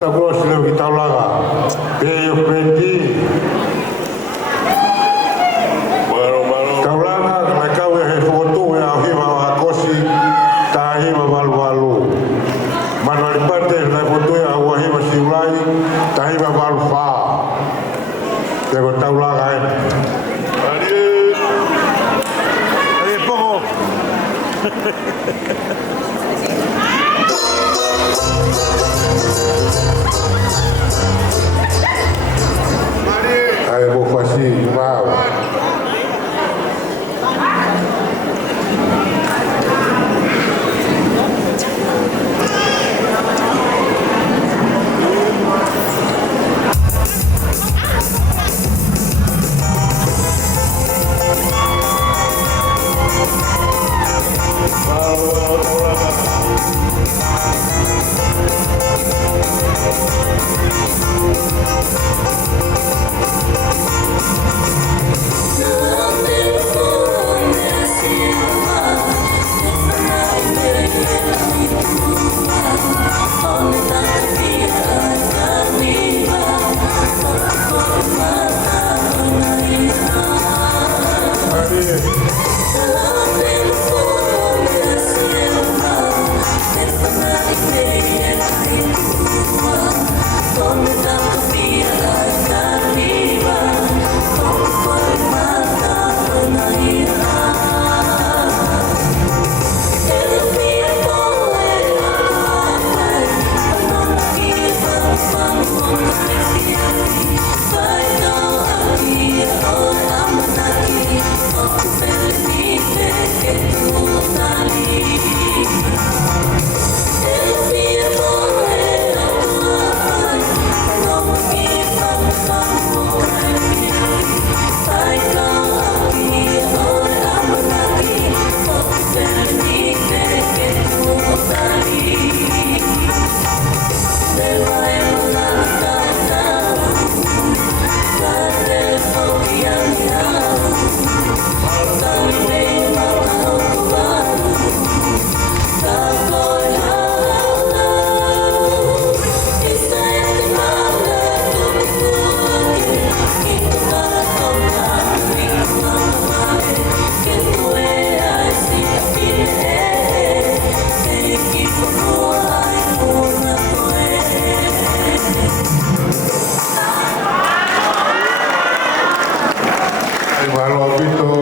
Aku sudah kita laga. Peti. Kau laga, mereka foto yang hiba kosi, tahi balu. Mana lipat na foto yang wahi masih ulai, tahi balu fa. Jago tahu laga ini. Allez, Poro. Ay, vou fazer, wow. Kalau itu